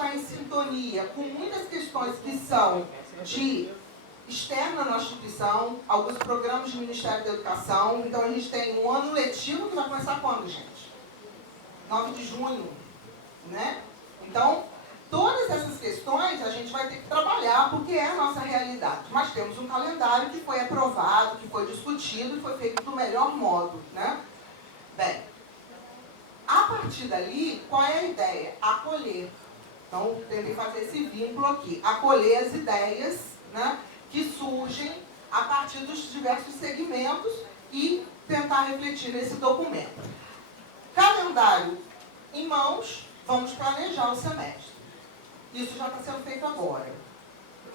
está em sintonia com muitas questões que são de externa na instituição, alguns programas do Ministério da Educação. Então, a gente tem um ano letivo que vai começar quando, gente? 9 de junho, né? Então, todas essas questões a gente vai ter que trabalhar, porque é a nossa realidade. Mas temos um calendário que foi aprovado, que foi discutido e foi feito do melhor modo, né? Bem, a partir dali, qual é a ideia? Acolher. Então, tentei fazer esse vínculo aqui. Acolher as ideias, né, que surgem a partir dos diversos segmentos e tentar refletir nesse documento. Calendário em mãos, vamos planejar o semestre. Isso já está sendo feito agora.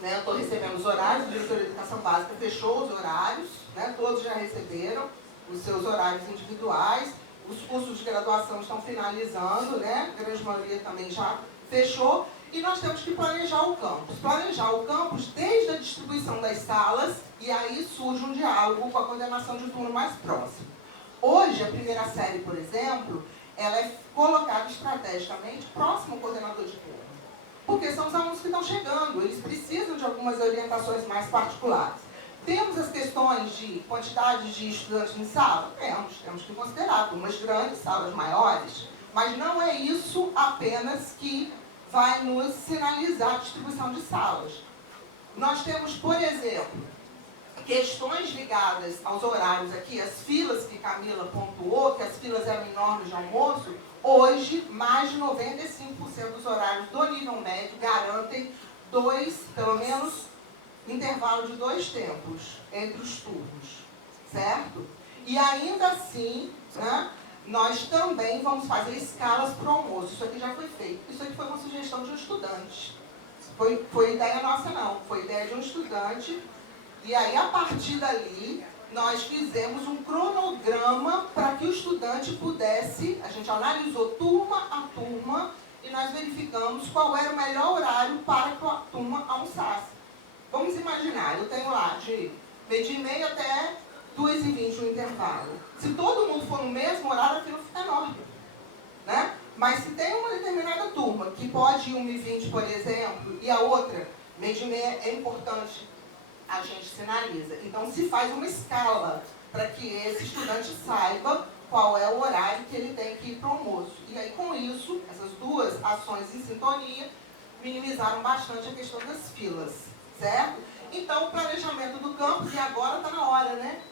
Né? Eu estou recebendo os horários, o diretor de Educação Básica fechou os horários, né? Todos já receberam os seus horários individuais. Os cursos de graduação estão finalizando, né? A grande maioria também já fechou. E nós temos que planejar o campus. Planejar o campus desde a distribuição das salas, e aí surge um diálogo com a coordenação de turno mais próximo. Hoje, a primeira série, por exemplo, ela é colocada estrategicamente próximo ao coordenador de turno. Porque são os alunos que estão chegando, eles precisam de algumas orientações mais particulares. Temos as questões de quantidade de estudantes em sala? Temos que considerar turmas grandes, salas maiores, mas não é isso apenas que vai nos sinalizar a distribuição de salas. Nós temos, por exemplo, questões ligadas aos horários aqui, as filas que Camila pontuou, que as filas eram enormes de almoço. Hoje, mais de 95% dos horários do nível médio garantem pelo menos, intervalo de 2 tempos entre os turnos, certo? E ainda assim, né, nós também vamos fazer escalas para o almoço. Isso aqui já foi feito. Isso aqui foi uma sugestão de um estudante. Foi ideia nossa, não. Foi ideia de um estudante. E aí, a partir dali, nós fizemos um cronograma para que o estudante pudesse... A gente analisou turma a turma e nós verificamos qual era o melhor horário para que a turma almoçasse. Vamos imaginar, eu tenho lá de 12h30 até 2h20 o intervalo. Se todo mundo for no mesmo horário, aquilo fica enorme, né? Mas se tem uma determinada turma que pode ir 1h20, por exemplo, e a outra, 12h30, é importante, a gente sinaliza. Então, se faz uma escala para que esse estudante saiba qual é o horário que ele tem que ir para o almoço. E aí, com isso, essas duas ações em sintonia minimizaram bastante a questão das filas, certo? Então, o planejamento do campus, e agora está na hora, né?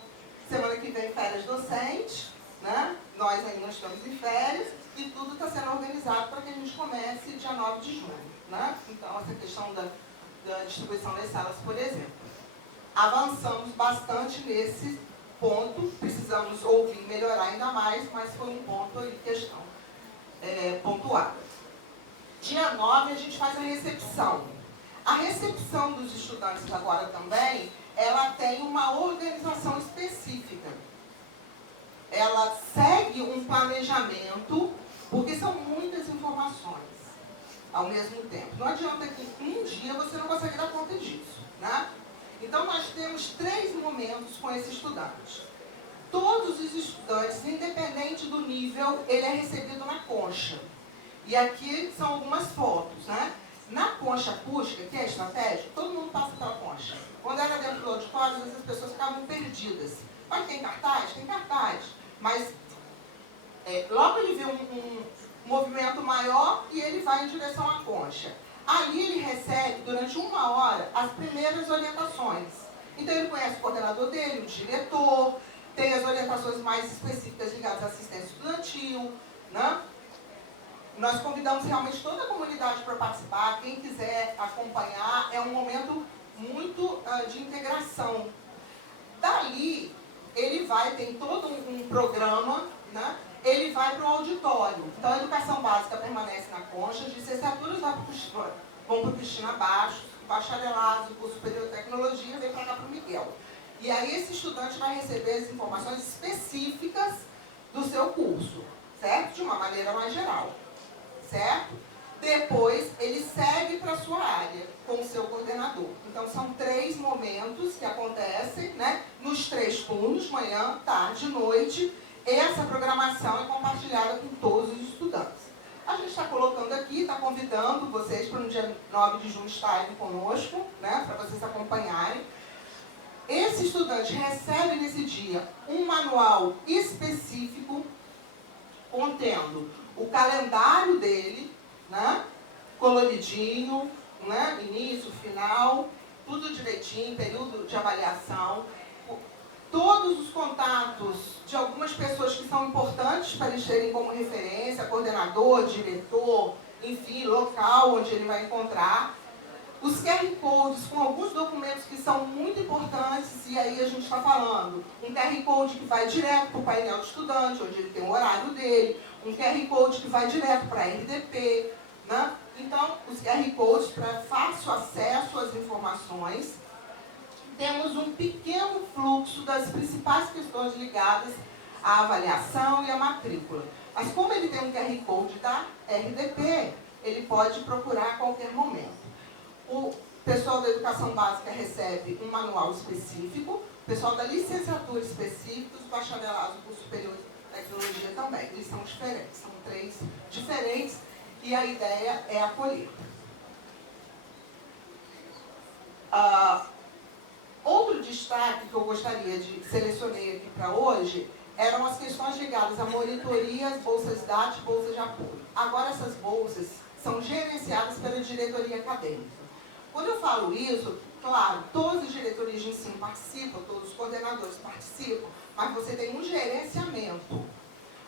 Semana que vem, férias docentes, né? Nós ainda estamos em férias e tudo está sendo organizado para que a gente comece dia 9 de junho, né? Então, essa questão da distribuição das salas, por exemplo. Avançamos bastante nesse ponto, precisamos ouvir e melhorar ainda mais, mas foi um ponto aí, questão pontuada. Dia 9 a gente faz a recepção. A recepção dos estudantes agora também, ela tem uma organização específica. Ela segue um planejamento, porque são muitas informações ao mesmo tempo. Não adianta que um dia você não consegue dar conta disso, né? Então, nós temos 3 momentos com esse estudante. Todos os estudantes, independente do nível, ele é recebido na concha. E aqui são algumas fotos, né? Na concha acústica, que é estratégica, todo mundo passa pela concha. Quando era dentro do auditório, às vezes as pessoas ficavam perdidas. Mas tem cartaz? Tem cartaz. Mas logo ele vê um movimento maior e ele vai em direção à concha. Ali ele recebe, durante 1 hora, as primeiras orientações. Então ele conhece o coordenador dele, o diretor, tem as orientações mais específicas ligadas à assistência estudantil, né? Nós convidamos realmente toda a comunidade para participar. Quem quiser acompanhar, é um momento muito de integração. Dali, ele tem todo um programa, né? Ele vai para o auditório. Então, a educação básica permanece na concha, as licenciaturas vão para o Cristina Abaixo, o bacharelado, o curso superior de tecnologia, vem para cá para o Miguel. E aí, esse estudante vai receber as informações específicas do seu curso, certo? De uma maneira mais geral, certo? Depois, ele segue para a sua área, com o seu coordenador. Então, são 3 momentos que acontecem, né? Nos 3 turnos, manhã, tarde e noite. Essa programação é compartilhada com todos os estudantes. A gente está colocando aqui, está convidando vocês para no dia 9 de junho estarem conosco, né, para vocês acompanharem. Esse estudante recebe nesse dia um manual específico contendo o calendário dele, né, coloridinho, né, início, final, tudo direitinho, período de avaliação, todos os contatos de algumas pessoas que são importantes para eles terem como referência, coordenador, diretor, enfim, local onde ele vai encontrar. Os QR Codes com alguns documentos que são muito importantes, e aí a gente está falando um QR Code que vai direto para o painel do estudante, onde ele tem o horário dele, um QR Code que vai direto para a RDP, né? Então, os QR Codes para fácil acesso às informações. Temos um pequeno fluxo das principais questões ligadas à avaliação e à matrícula. Mas como ele tem um QR Code da RDP, ele pode procurar a qualquer momento. O pessoal da educação básica recebe um manual específico, o pessoal da licenciatura específico, os bacharelados do curso superior de tecnologia também. Eles são diferentes, são 3 diferentes, e a ideia é acolher. Outro destaque que eu gostaria de selecionei aqui para hoje eram as questões ligadas a monitorias, bolsas DAT, bolsas de apoio. Agora essas bolsas são gerenciadas pela diretoria acadêmica. Quando eu falo isso, claro, todas as diretorias de ensino participam, todos os coordenadores participam, mas você tem um gerenciamento.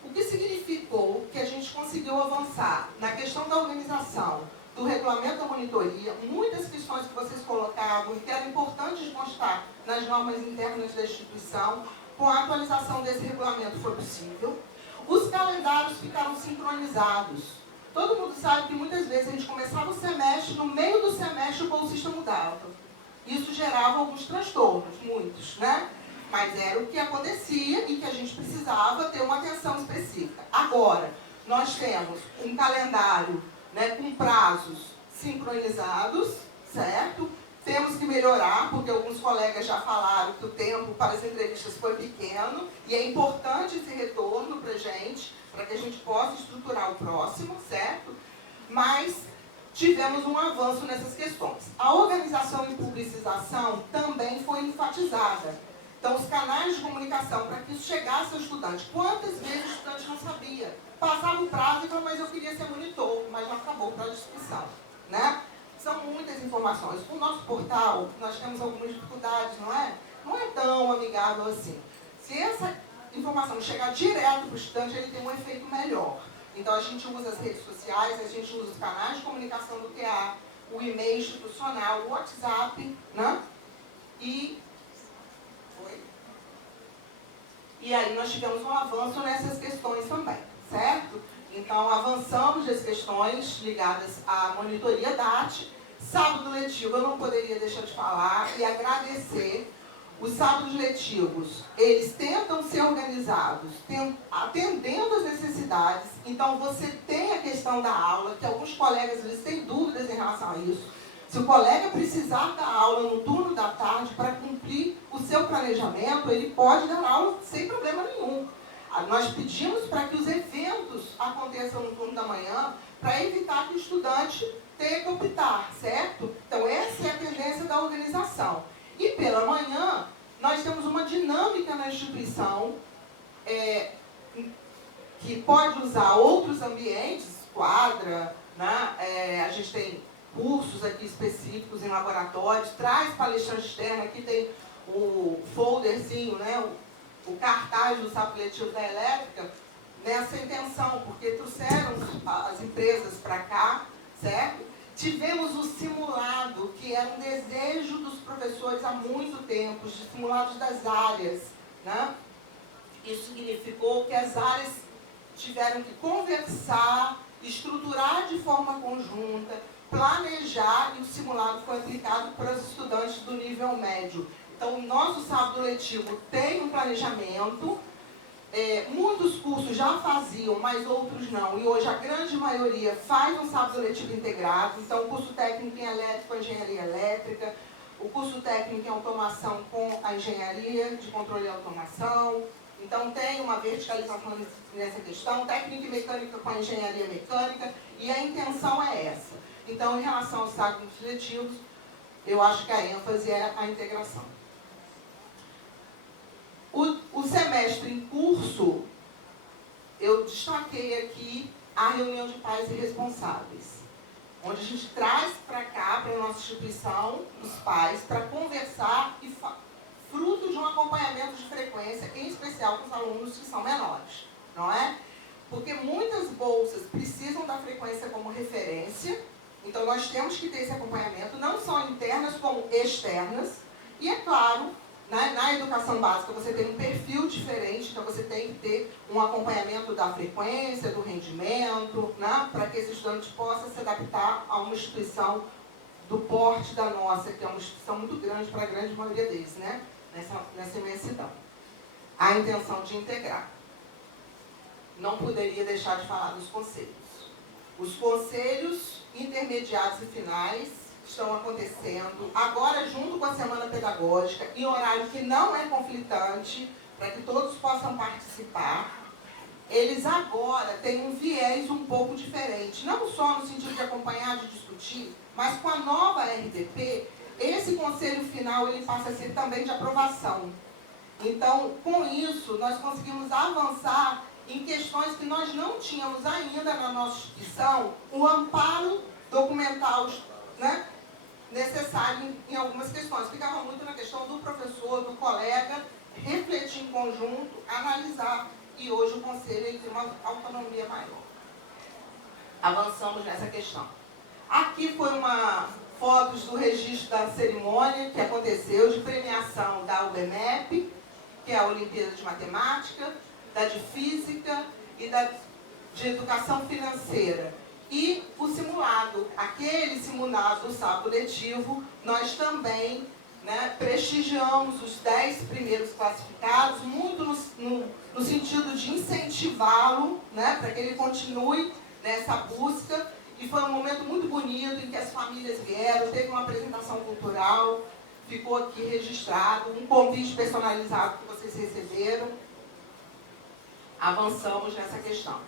O que significou que a gente conseguiu avançar na questão da organização, do regulamento da monitoria, muitas questões que vocês colocavam e que eram importantes de constar nas normas internas da instituição, com a atualização desse regulamento foi possível. Os calendários ficaram sincronizados. Todo mundo sabe que muitas vezes a gente começava o semestre, no meio do semestre o bolsista mudava. Isso gerava alguns transtornos, muitos, né? Mas era o que acontecia e que a gente precisava ter uma atenção específica. Agora, nós temos um calendário, né, com prazos sincronizados, certo? Temos que melhorar, porque alguns colegas já falaram que o tempo para as entrevistas foi pequeno, e é importante esse retorno para a gente, para que a gente possa estruturar o próximo, certo? Mas tivemos um avanço nessas questões. A organização e publicização também foi enfatizada. Então, os canais de comunicação, para que isso chegasse ao estudante. Quantas vezes o estudante não sabia? Passava o prazo e falava, mas eu queria ser monitor, mas já acabou o prazo de inscrição, né? São muitas informações. O nosso portal, nós temos algumas dificuldades, não é? Não é tão amigável assim. Se essa informação chegar direto para o estudante, ele tem um efeito melhor. Então, a gente usa as redes sociais, a gente usa os canais de comunicação do TA, o e-mail institucional, o WhatsApp, né? E aí nós tivemos um avanço nessas questões também, certo? Então, avançamos nas questões ligadas à monitoria DAT. Sábado letivo, eu não poderia deixar de falar e agradecer. Os sábados letivos, eles tentam ser organizados, atendendo às necessidades. Então, você tem a questão da aula, que alguns colegas eles têm dúvidas em relação a isso. Se o colega precisar dar aula no turno da tarde para cumprir o seu planejamento, ele pode dar aula sem problema nenhum. Nós pedimos para que os eventos aconteçam no turno da manhã, para evitar que o estudante tenha que optar, certo? Então, essa é a tendência da organização. E pela manhã, nós temos uma dinâmica na instituição que pode usar outros ambientes, quadra, né? A gente tem cursos aqui específicos em laboratórios, traz palestrante externa, aqui tem o folderzinho, né? O cartaz do sábado letivo da elétrica, nessa intenção, porque trouxeram as empresas para cá, certo? Tivemos o simulado, que era um desejo dos professores há muito tempo, de simulados das áreas, né? Isso significou que as áreas tiveram que conversar, estruturar de forma conjunta, planejar, e o simulado foi aplicado para os estudantes do nível médio. Então, o nosso sábado letivo tem um planejamento. Muitos cursos já faziam, mas outros não. E hoje a grande maioria faz um sábado letivo integrado. Então, o curso técnico em elétrica, engenharia elétrica, o curso técnico em automação com a engenharia de controle e automação, Então, tem uma verticalização nessa questão, técnica e mecânica com a engenharia mecânica, e a intenção é essa. Então, em relação aos ciclos letivos, eu acho que a ênfase é a integração. O semestre em curso, eu destaquei aqui a reunião de pais e responsáveis, onde a gente traz para cá, para a nossa instituição, os pais, para conversar e fruto de um acompanhamento de frequência, em especial com os alunos que são menores, não é? Porque muitas bolsas precisam da frequência como referência, então nós temos que ter esse acompanhamento, não só internas como externas, e é claro, na educação básica você tem um perfil diferente, então você tem que ter um acompanhamento da frequência, do rendimento, né, para que esse estudante possa se adaptar a uma instituição do porte da nossa, que é uma instituição muito grande para a grande maioria deles, né, nessa imensidão. A intenção de integrar. Não poderia deixar de falar dos conselhos. Os conselhos intermediários e finais estão acontecendo agora junto com a semana pedagógica, em horário que não é conflitante, para que todos possam participar. Eles agora têm um viés um pouco diferente, não só no sentido de acompanhar, de discutir, mas com a nova RDP, esse conselho final ele passa a ser também de aprovação. Então, com isso, nós conseguimos avançar em questões que nós não tínhamos ainda na nossa instituição, o amparo documental, né, necessário em algumas questões. Ficava muito na questão do professor, do colega, refletir em conjunto, analisar, e hoje o conselho tem uma autonomia maior. Avançamos nessa questão. Aqui foi uma fotos do registro da cerimônia que aconteceu de premiação da UBMEP, que é a Olimpíada de Matemática, da de Física e da de Educação Financeira. E o simulado, aquele simulado do sábado letivo, nós também, né, prestigiamos os 10 primeiros classificados, muito no sentido de incentivá-lo, né, para que ele continue nessa busca. E foi um momento muito bonito em que as famílias vieram, teve uma apresentação cultural, ficou aqui registrado, um convite personalizado que vocês receberam. Avançamos nessa questão.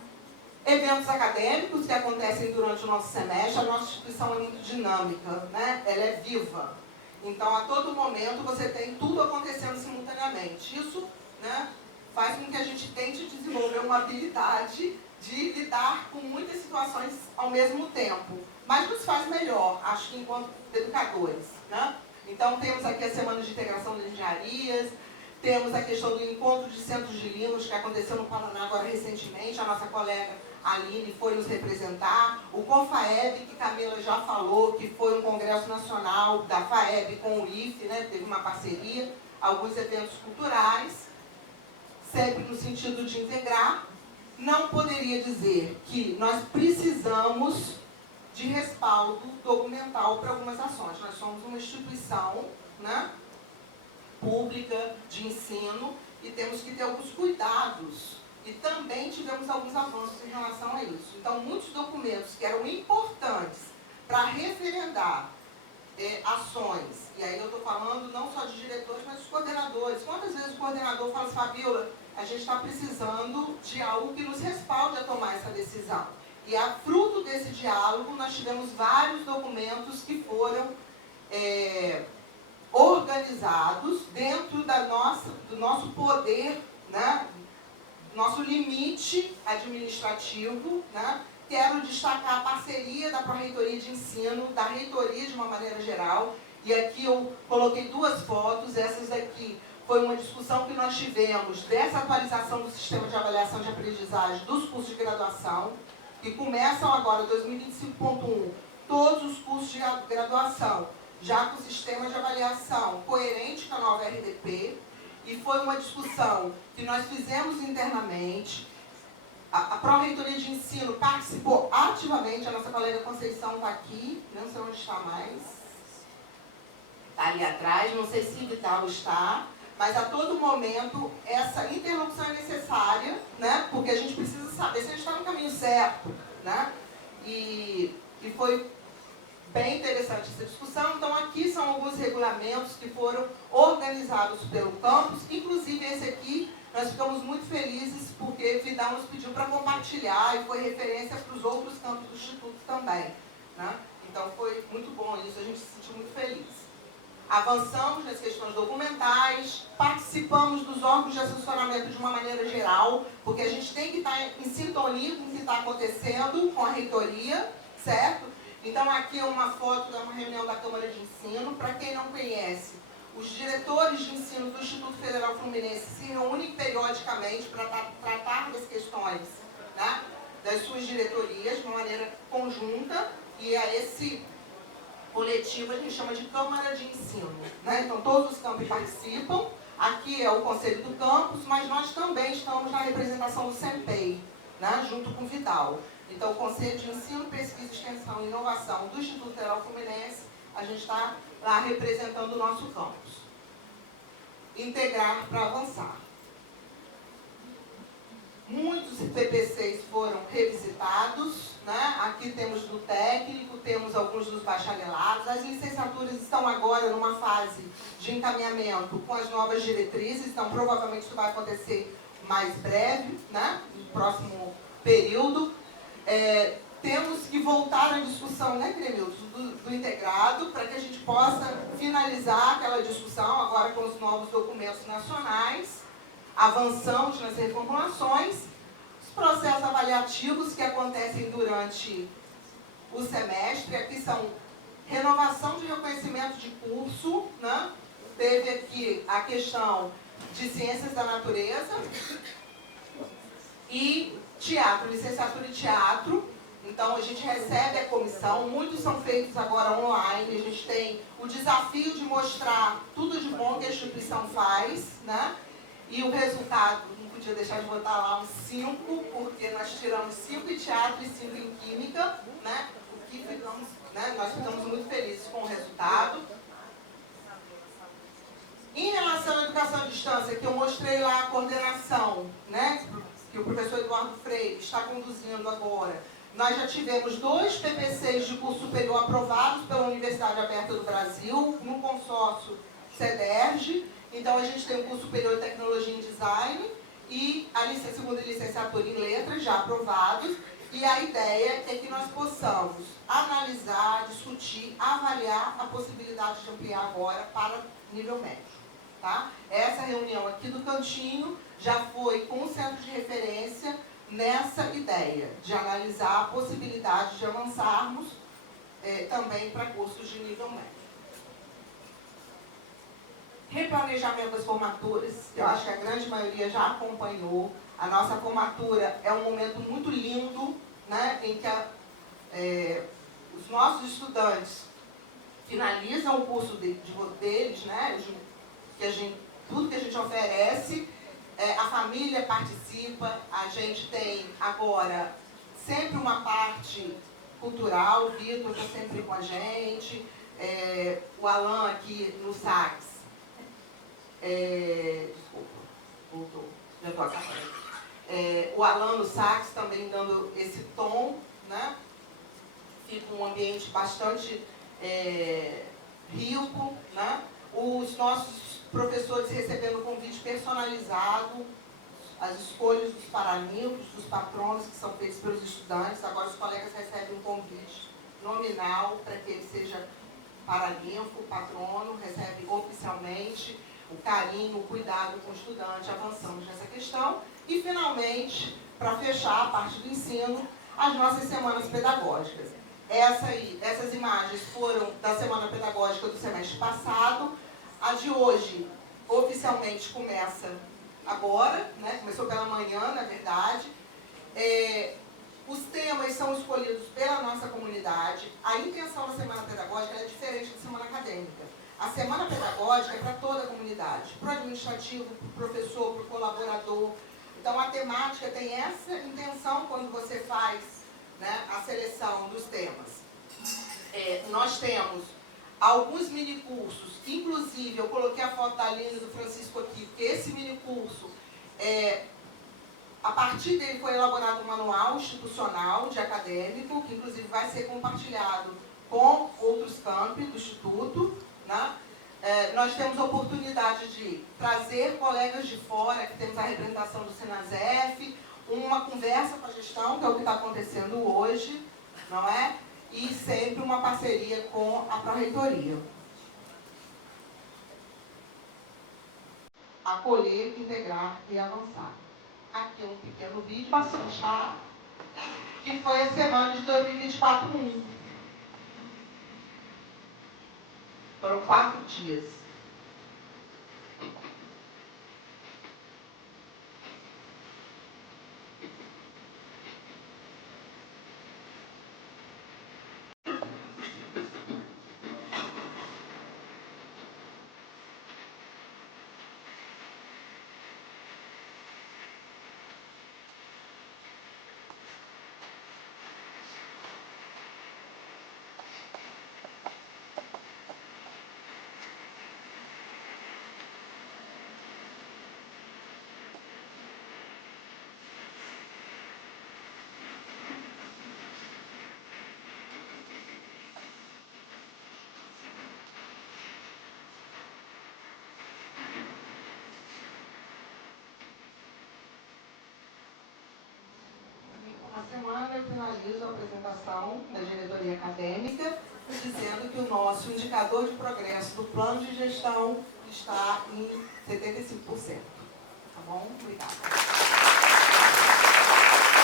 Eventos acadêmicos que acontecem durante o nosso semestre, a nossa instituição é muito dinâmica, né? Ela é viva. Então, a todo momento, você tem tudo acontecendo simultaneamente. Isso, né, faz com que a gente tente desenvolver uma habilidade de lidar com muitas situações ao mesmo tempo. Mas nos faz melhor, acho que enquanto educadores, né? Então, temos aqui a Semana de Integração das Engenharias, temos a questão do encontro de centros de Linux, que aconteceu no Paraná agora recentemente, a nossa colega Aline foi nos representar, o CONFAEB, que Camila já falou, que foi um congresso nacional da FAEB com o IFE, né, teve uma parceria, alguns eventos culturais, sempre no sentido de integrar. Não poderia dizer que nós precisamos de respaldo documental para algumas ações. Nós somos uma instituição, né, pública de ensino e temos que ter alguns cuidados. E também tivemos alguns avanços em relação a isso. Então, muitos documentos que eram importantes para referendar ações, e aí eu estou falando não só de diretores, mas dos coordenadores. Quantas vezes o coordenador fala assim, Fabiola, a gente está precisando de algo que nos respalde a tomar essa decisão. E a fruto desse diálogo, nós tivemos vários documentos que foram organizados dentro do nosso poder, né, nosso limite administrativo, né? Quero destacar a parceria da Pró-Reitoria de Ensino, da Reitoria de uma maneira geral, e aqui eu coloquei duas fotos, essas aqui foi uma discussão que nós tivemos dessa atualização do sistema de avaliação de aprendizagem dos cursos de graduação, que começam agora, 2025.1, todos os cursos de graduação, já com o sistema de avaliação coerente com a nova RDP, e foi uma discussão que nós fizemos internamente. A Pró-Reitoria de Ensino participou ativamente, a nossa colega Conceição está aqui, não sei onde está mais, está ali atrás, não sei se Vital está, mas a todo momento essa interlocução é necessária, né, porque a gente precisa saber se a gente está no caminho certo, né, e foi bem interessante essa discussão. Então, aqui são alguns regulamentos que foram organizados pelo campus, inclusive esse aqui, nós ficamos muito felizes porque Vidal nos pediu para compartilhar e foi referência para os outros campos do Instituto também, né? Então foi muito bom isso, a gente se sentiu muito feliz. Avançamos nas questões documentais, participamos dos órgãos de assessoramento de uma maneira geral, porque a gente tem que estar em sintonia com o que está acontecendo com a reitoria, certo? Então aqui é uma foto de uma reunião da Câmara de Ensino. Para quem não conhece, os diretores de ensino do Instituto Federal Fluminense se reúnem periodicamente para tratar das questões, né, das suas diretorias de uma maneira conjunta, e a esse coletivo a gente chama de Câmara de Ensino, né? Então todos os campos participam, aqui é o Conselho do Campus, mas nós também estamos na representação do SEMPEI, né, junto com o Vidal. Então o Conselho de Ensino, Pesquisa, Extensão e Inovação do Instituto Federal Fluminense, a gente está lá representando o nosso campus. Integrar para avançar. Muitos PPCs foram revisitados, né? Aqui temos do técnico, temos alguns dos bacharelados. As licenciaturas estão agora numa fase de encaminhamento com as novas diretrizes, então provavelmente isso vai acontecer mais breve, né? No próximo período. Temos que voltar à discussão, né, Cremilton, do integrado, para que a gente possa finalizar aquela discussão agora com os novos documentos nacionais. Avançamos nas reformulações, os processos avaliativos que acontecem durante o semestre. Aqui são renovação de reconhecimento de curso, né? Teve aqui a questão de Ciências da Natureza e Teatro, licenciatura em Teatro. Então, a gente recebe a comissão, muitos são feitos agora online, a gente tem o desafio de mostrar tudo de bom que a instituição faz, né? E o resultado, não podia deixar de botar lá uns 5, porque nós tiramos 5 em teatro e 5 em química, né? O que ficamos, né? Nós ficamos muito felizes com o resultado. Em relação à educação à distância, que eu mostrei lá a coordenação, né? Que o professor Eduardo Freire está conduzindo agora. Nós já tivemos 2 PPCs de curso superior aprovados pela Universidade Aberta do Brasil, no consórcio CEDERJ. Então, a gente tem o curso superior em Tecnologia em Design e a segunda licenciatura em Letras já aprovados. E a ideia é que nós possamos analisar, discutir, avaliar a possibilidade de ampliar agora para nível médio. Tá? Essa reunião aqui do cantinho já foi com o centro de referência nessa ideia de analisar a possibilidade de avançarmos também para cursos de nível médio. Replanejamento das formaturas, que eu acho que a grande maioria já acompanhou. A nossa formatura é um momento muito lindo, né, em que os nossos estudantes finalizam o curso deles, né, tudo que a gente oferece. A família participa, a gente tem agora sempre uma parte cultural, o Vitor está sempre com a gente, o Alan aqui no sax, desculpa, voltou, já estou acabando. O Alan no sax também dando esse tom, né? Fica um ambiente bastante rico, né? Os nossos professores recebendo convite personalizado, as escolhas dos paraninfos, dos patronos que são feitos pelos estudantes. Agora os colegas recebem um convite nominal para que ele seja paraninfo, patrono, recebe oficialmente o carinho, o cuidado com o estudante. Avançamos nessa questão. E, finalmente, para fechar a parte do ensino, as nossas semanas pedagógicas. Essas imagens foram da semana pedagógica do semestre passado. A de hoje, oficialmente, começa agora, né? Começou pela manhã, na verdade. Os temas são escolhidos pela nossa comunidade. A intenção da semana pedagógica é diferente da semana acadêmica. A semana pedagógica é para toda a comunidade, para o administrativo, para o professor, para o colaborador. Então, a temática tem essa intenção quando você faz, né, a seleção dos temas. Nós temos alguns minicursos, inclusive eu coloquei a foto da Aline e do Francisco aqui, porque esse minicurso, a partir dele foi elaborado um manual institucional de acadêmico, que inclusive vai ser compartilhado com outros campi do Instituto, né? Nós temos a oportunidade de trazer colegas de fora, que temos a representação do Sinasef, uma conversa com a gestão, que é o que está acontecendo hoje, não é? E sempre uma parceria com a Pró-Reitoria. Acolher, integrar e avançar. Aqui um pequeno vídeo para mostrar que foi a semana de 2024-1. Foram 4 dias. Na semana eu finalizo a apresentação da diretoria acadêmica, dizendo que o nosso indicador de progresso do plano de gestão está em 75%. Tá bom? Obrigada.